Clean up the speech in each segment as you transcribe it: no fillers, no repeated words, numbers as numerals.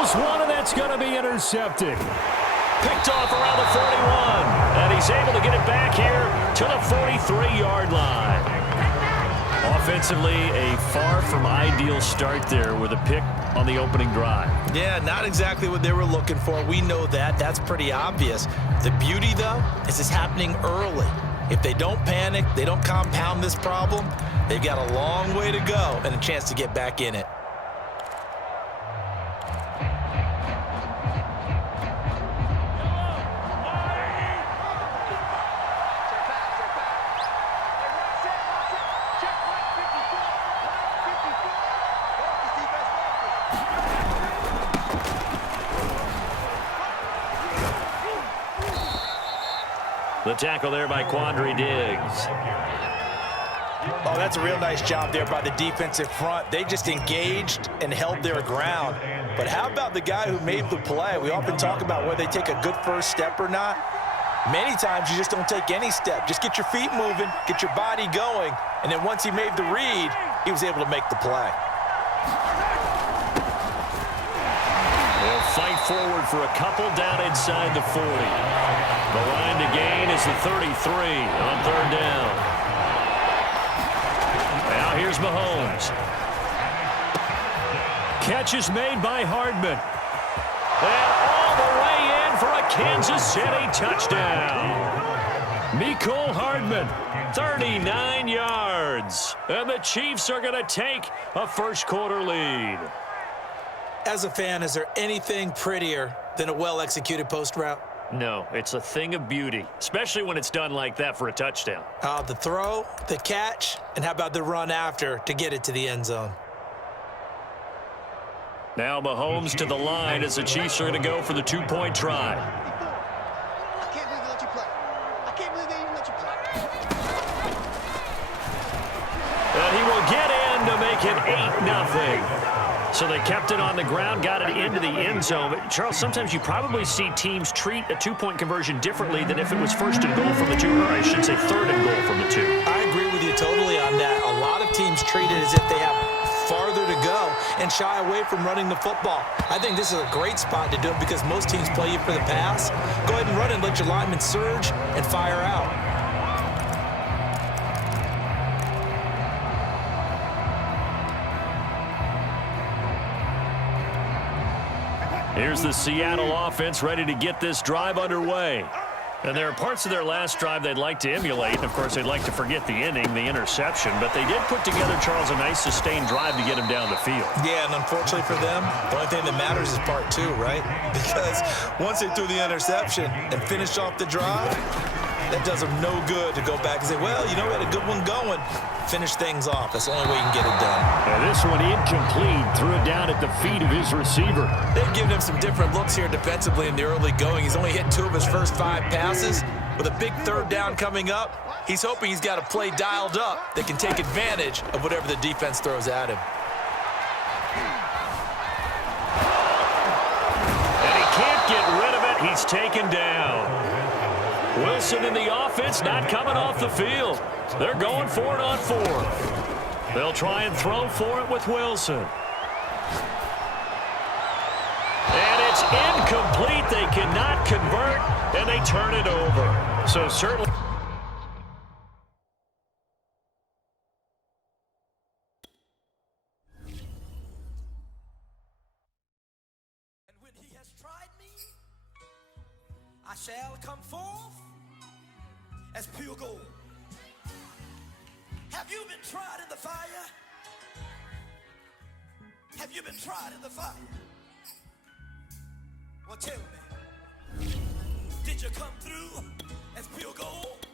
Pulls one, and that's going to be intercepted. Picked off around the 41, and he's able to get it back here to the 43-yard line. Offensively, a far from ideal start there with a pick on the opening drive. Yeah, not exactly what they were looking for. We know that. That's pretty obvious. The beauty, though, is it's happening early. If they don't panic, they don't compound this problem, they've got a long way to go and a chance to get back in it. The tackle there by Quandre Diggs. Oh, that's a real nice job there by the defensive front. They just engaged and held their ground. But how about the guy who made the play? We often talk about whether they take a good first step or not. Many times you just don't take any step. Just get your feet moving, get your body going, and then once he made the read, he was able to make the play. They'll fight forward for a couple down inside the 40. The line to gain is the 33 on third down. Now here's Mahomes. Catch is made by Hardman. And all the way in for a Kansas City touchdown. Mecole Hardman, 39 yards. And the Chiefs are going to take a first-quarter lead. As a fan, is there anything prettier than a well-executed post route? No, it's a thing of beauty, especially when it's done like that for a touchdown. The throw, the catch, and how about the run after to get it to the end zone? Now Mahomes to the line as the Chiefs are going to go for the two-point try. I can't believe they let you play. I can't believe they even let you play. And he will get in to make it 8-0. So they kept it on the ground, got it into the end zone. But, Charles, sometimes you probably see teams treat a two-point conversion differently than if it was first and goal from the two, or I should say third and goal from the two. I agree with you totally on that. A lot of teams treat it as if they have farther to go and shy away from running the football. I think this is a great spot to do it because most teams play you for the pass. Go ahead and run it, let your linemen surge and fire out. Here's the Seattle offense ready to get this drive underway. And there are parts of their last drive they'd like to emulate. And, of course, they'd like to forget the inning, the interception. But they did put together, Charles, a nice sustained drive to get him down the field. Yeah, and unfortunately for them, the only thing that matters is part two, right? Because once they threw the interception and finished off the drive, that does them no good to go back and say, well, you know, we had a good one going. Finish things off. That's the only way you can get it done. And this one incomplete. Threw it down at the feet of his receiver. They've given him some different looks here defensively in the early going. He's only hit 2 of his first 5 passes. With a big third down coming up, he's hoping he's got a play dialed up that can take advantage of whatever the defense throws at him. And he can't get rid of it. He's taken down. Wilson in the offense not coming off the field. They're going for it on 4th. They'll try and throw for it with Wilson. And it's incomplete. They cannot convert, and they turn it over. So certainly... And when he has tried me, I shall come forth as pure gold. Have you been tried in the fire? Have you been tried in the fire? Well, tell me, did you come through as pure gold?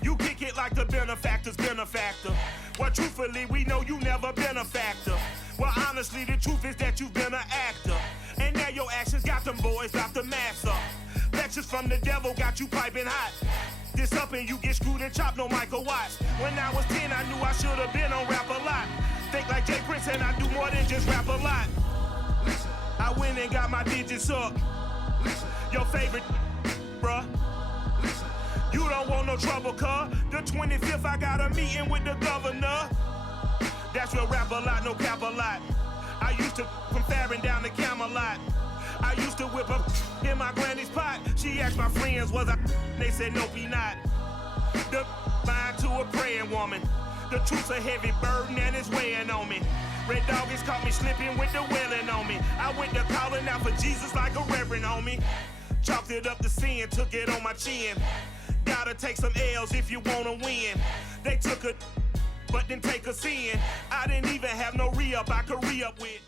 You kick it like the benefactor's benefactor. Well, truthfully, we know you never been a factor. Well, honestly, the truth is that you've been an actor. And now your actions got them boys off the mask up. Lectures from the devil got you piping hot. This up and you get screwed and chopped, no Michael Watts. When I was 10, I knew I should have been on rap a lot. Think like Jay Prince and I do more than just rap a lot. Listen, I went and got my digits up. Listen, your favorite, bruh. Listen, you don't want no trouble, cuz. The 25th, I got a meeting with the governor. That's to rap a lot, no cap a lot. I used to from Farron down to Camelot. I used to whip up in my granny's pot. She asked my friends, was I? They said, nope, he not. The mind to a praying woman. The truth's a heavy burden and it's weighing on me. Red doggies caught me slipping with the wailing on me. I went to calling out for Jesus like a reverend on me. Chalked it up to sin, took it on my chin. Gotta take some L's if you wanna win. They took a but didn't take a sin. I didn't even have no re-up I could re-up with.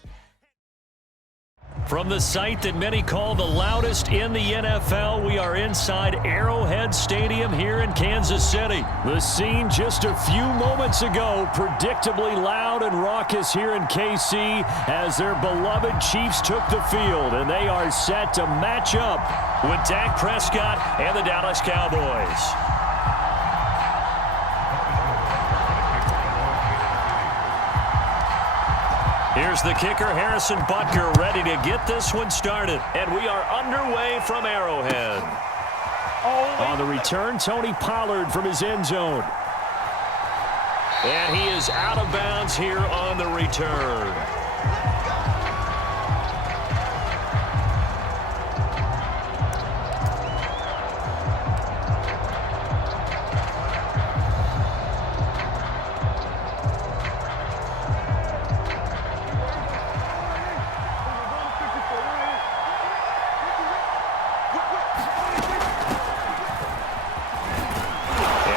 From the site that many call the loudest in the NFL, we are inside Arrowhead Stadium here in Kansas City. The scene just a few moments ago, predictably loud and raucous here in KC as their beloved Chiefs took the field, and they are set to match up with Dak Prescott and the Dallas Cowboys. Here's the kicker, Harrison Butker, ready to get this one started. And we are underway from Arrowhead. On the return, Tony Pollard from his end zone. And he is out of bounds here on the return.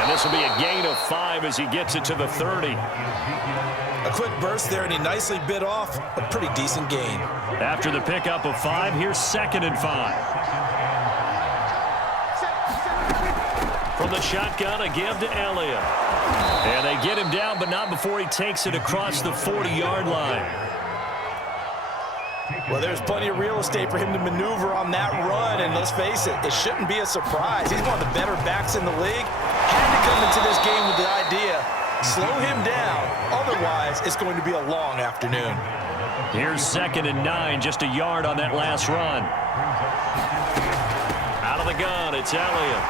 This will be a gain of 5 as he gets it to the 30. A quick burst there, and he nicely bit off a pretty decent gain. After the pickup of 5, here's 2nd and 5. From the shotgun, a give to Elliott. And they get him down, but not before he takes it across the 40-yard line. Well, there's plenty of real estate for him to maneuver on that run, and let's face it, it shouldn't be a surprise. He's one of the better backs in the league. Had to come into this game with the idea, slow him down, otherwise it's going to be a long afternoon. Here's 2nd and 9, just a yard on that last run. Out of the gun, it's Elliott.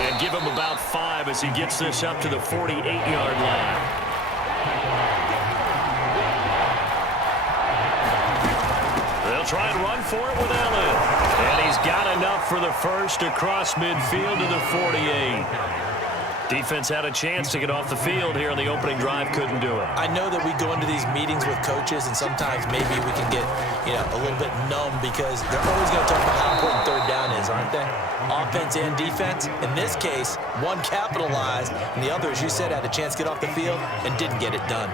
And give him about 5 as he gets this up to the 48-yard line. Try and run for it with Elliott. And he's got enough for the first across midfield to the 48. Defense had a chance to get off the field here on the opening drive, couldn't do it. I know that we go into these meetings with coaches, and sometimes maybe we can get, a little bit numb because they're always going to talk about how important third down is, aren't they? Offense and defense. In this case, one capitalized, and the other, as you said, had a chance to get off the field and didn't get it done.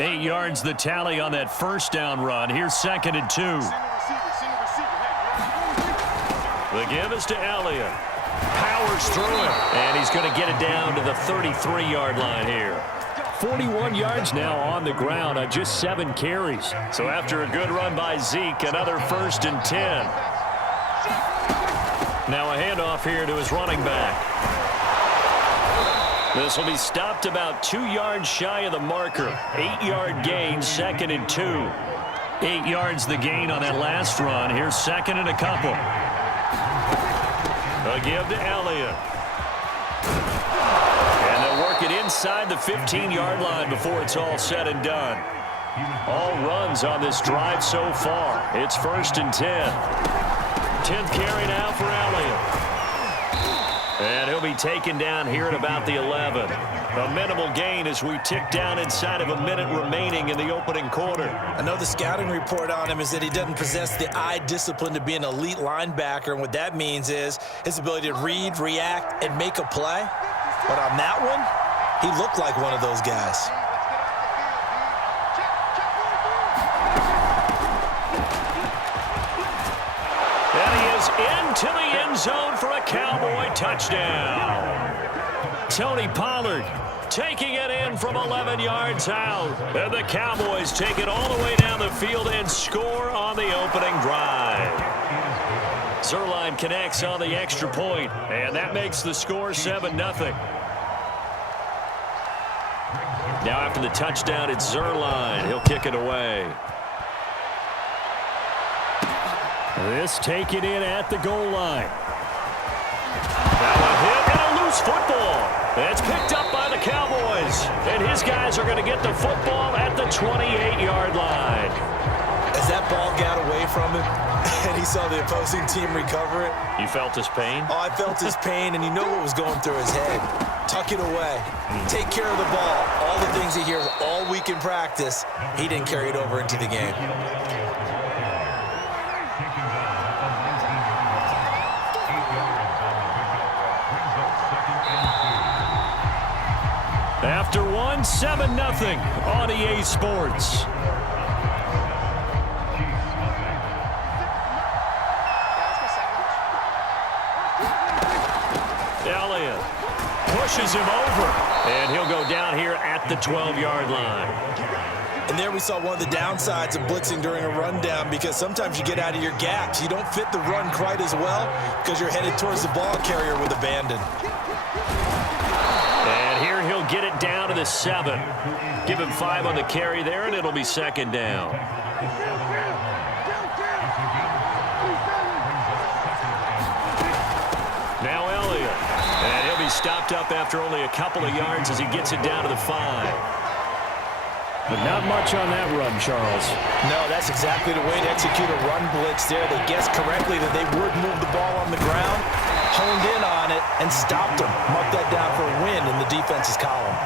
8 yards the tally on that first down run. Here's 2nd and 2. The give is to Elliott. Powers through it. And he's going to get it down to the 33-yard line here. 41 yards now on the ground on just 7 carries. So after a good run by Zeke, another 1st and 10. Now a handoff here to his running back. This will be stopped about 2 yards shy of the marker. 8-yard gain, 2nd and 2. 8 yards the gain on that last run. Here's 2nd and a couple. A give to Elliott. And they'll work it inside the 15-yard line before it's all said and done. All runs on this drive so far. It's 1st and 10. 10th carry now for Elliott. And he'll be taken down here at about the 11. A minimal gain as we tick down inside of a minute remaining in the opening quarter. I know the scouting report on him is that he doesn't possess the eye discipline to be an elite linebacker, and what that means is his ability to read, react, and make a play. But on that one, he looked like one of those guys. Into the end zone for a Cowboy touchdown. Tony Pollard taking it in from 11 yards out. And the Cowboys take it all the way down the field and score on the opening drive. Zerline connects on the extra point, and that makes the score 7-0. Now after the touchdown, it's Zerline. He'll kick it away. This taken in at the goal line. Now a hit and a loose football. It's picked up by the Cowboys. And his guys are going to get the football at the 28-yard line. As that ball got away from him and he saw the opposing team recover it. You felt his pain? Oh, I felt his pain, and you know what was going through his head. Tuck it away. Take care of the ball. All the things he hears all week in practice, he didn't carry it over into the game. After one, 7-0 on EA Sports. Elliott pushes him over, and he'll go down here at the 12-yard line. And there we saw one of the downsides of blitzing during a rundown, because sometimes you get out of your gaps. You don't fit the run quite as well because you're headed towards the ball carrier with abandon. And here he'll get it down to the 7. Give him 5 on the carry there, and it'll be second down. Now Elliott. And he'll be stopped up after only a couple of yards as he gets it down to the 5. But not much on that run, Charles. No, that's exactly the way to execute a run blitz there. They guessed correctly that they would move the ball on the ground, honed in on it, and stopped them. Mark that down for a win in the defense's column.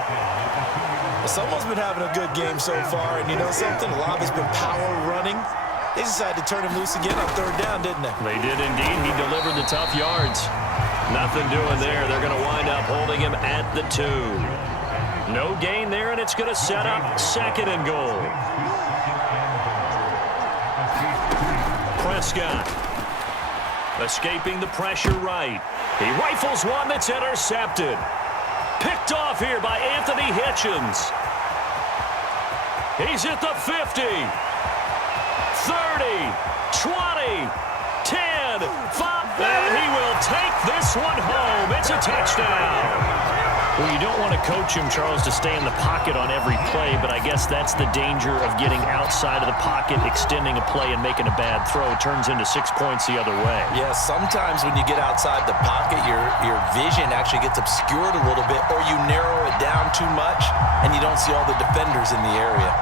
Someone's been having a good game so far, and you know something? A lot has been power running. They decided to turn him loose again on third down, didn't they? They did indeed. He delivered the tough yards. Nothing doing there. They're going to wind up holding him at the 2. No gain there, and it's going to set up second and goal. Prescott escaping the pressure right. He rifles one that's intercepted. Picked off here by Anthony Hitchens. He's at the 50. 30, 20, 10, 5, and he will take this one home. It's a touchdown. Well, you don't want to coach him, Charles, to stay in the pocket on every play, but I guess that's the danger of getting outside of the pocket, extending a play, and making a bad throw. It turns into 6 points the other way. Yeah, sometimes when you get outside the pocket, your vision actually gets obscured a little bit, or you narrow it down too much, and you don't see all the defenders in the area.